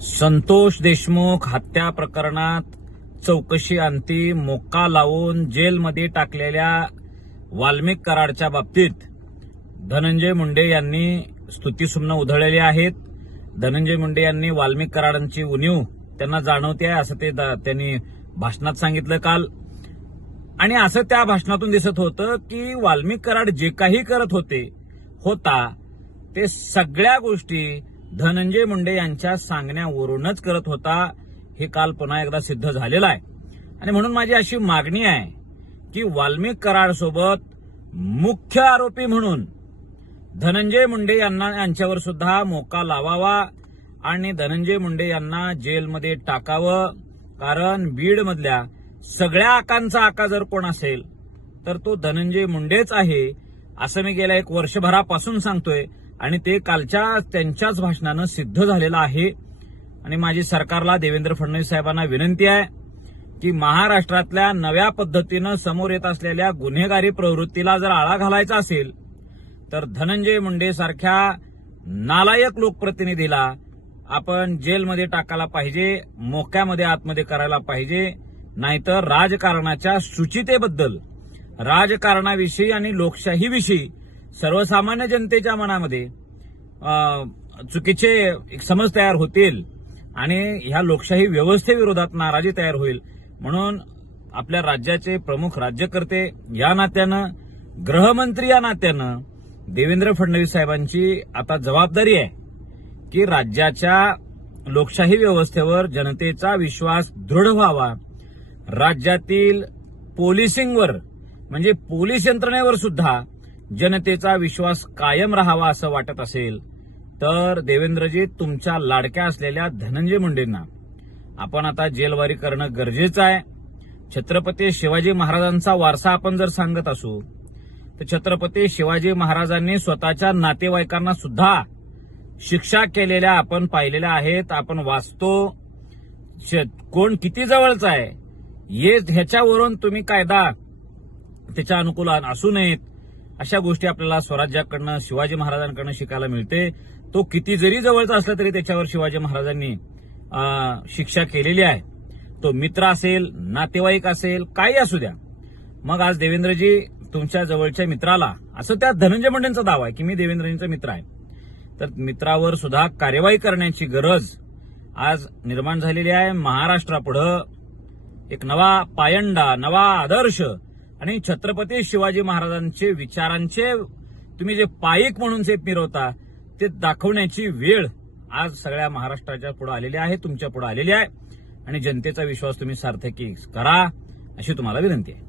संतोष देशमुख हत्या प्रकरणात चौकशी अंती मोक्का लावून जेलमध्ये टाकलेल्या वाल्मिक कराडच्या बाबतीत धनंजय मुंडे यांनी स्तुतिसुमनं उधळलेली आहेत. धनंजय मुंडे यांनी वाल्मिक कराडांची उणीव त्यांना जाणवते आहे असं त्यांनी भाषणात सांगितलं काल. आणि असं त्या भाषणातून दिसत होतं की वाल्मिक कराड जे काही करत होता ते सगळ्या गोष्टी धनंजय मुंडे यांच्या सांगण्यावरूनच करत होता. हे काल पुन्हा एकदा सिद्ध झालेलं आहे. आणि म्हणून माझी अशी मागणी आहे की वाल्मिक कराड सोबत मुख्य आरोपी म्हणून धनंजय मुंडे यांच्यावर सुद्धा मोक्का लावावा आणि धनंजय मुंडे यांना जेलमध्ये टाकावं. कारण बीडमधल्या सगळ्या आकांचा आका जर कोण असेल तर तो धनंजय मुंडेच आहे असं मी गेल्या एक वर्षभरापासून सांगतोय. आणि ते कालच्या त्यांच्याच भाषणानं सिद्ध झालेलं आहे. आणि माझी सरकारला देवेंद्र फडणवीस साहेबांना विनंती आहे की महाराष्ट्रातल्या नव्या पद्धतीनं समोर येत असलेल्या गुन्हेगारी प्रवृत्तीला जर आळा घालायचा असेल तर धनंजय मुंडे सारख्या नालायक लोकप्रतिनिधीला आपण जेलमध्ये टाकायला पाहिजे, मोक्यामध्ये आतमध्ये करायला पाहिजे. नाहीतर राजकारणाच्या शुचितेबद्दल, राजकारणाविषयी आणि लोकशाहीविषयी सर्वसामान्य जनतेच्या मनामध्ये चुकीचे एक समज तयार होतील आणि ह्या लोकशाही व्यवस्थेविरोधात नाराजी तयार होईल. म्हणून आपल्या राज्याचे प्रमुख राज्यकर्ते या नात्यानं, गृहमंत्री या नात्यानं देवेंद्र फडणवीस साहेबांची आता जबाबदारी आहे की राज्याच्या लोकशाही व्यवस्थेवर जनतेचा विश्वास दृढ व्हावा. राज्यातील पोलिसिंगवर म्हणजे पोलीस यंत्रणेवर सुद्धा जनतेचा विश्वास कायम राहावा असं वाटत असेल तर देवेंद्रजी तुमच्या लाडक्या असलेल्या धनंजय मुंडेंना आपण आता जेलवारी करणं गरजेचं आहे. छत्रपती शिवाजी महाराजांचा वारसा आपण जर सांगत असू तर छत्रपती शिवाजी महाराजांनी स्वतःच्या नातेवाईकांना सुद्धा शिक्षा केलेल्या आपण पाहिलेल्या आहेत. आपण वाचतो कोण किती जवळचा आहे ह्याच्यावरून तुम्ही कायदा त्याच्या अनुकूल असू नयेत अशा गोष्टी आपल्याला स्वराज्याकडनं, शिवाजी महाराजांकडनं शिकायला मिळते. तो किती जरी जवळचा असला तरी त्याच्यावर शिवाजी महाराजांनी शिक्षा केलेली आहे. तो मित्र असेल, नातेवाईक असेल, काही असू द्या. मग आज देवेंद्रजी तुमच्या जवळच्या मित्राला, असं त्या धनंजय मुंडेंचा दावा आहे की मी देवेंद्रजींचा मित्र आहे, तर मित्रावर सुद्धा कार्यवाही करण्याची गरज आज निर्माण झालेली आहे. महाराष्ट्रापुढं एक नवा पायंडा, नवा आदर्श आणि छत्रपती शिवाजी महाराजांचे विचारांचे तुम्ही जे पाईक म्हणून जे मिरवता ते दाखवण्याची वेळ आज सगळ्या महाराष्ट्राच्या पुढे आलेली आहे, तुमच्या पुढे आलेली आहे. आणि जनतेचा विश्वास तुम्ही सार्थकी करा अशी तुम्हाला विनंती आहे.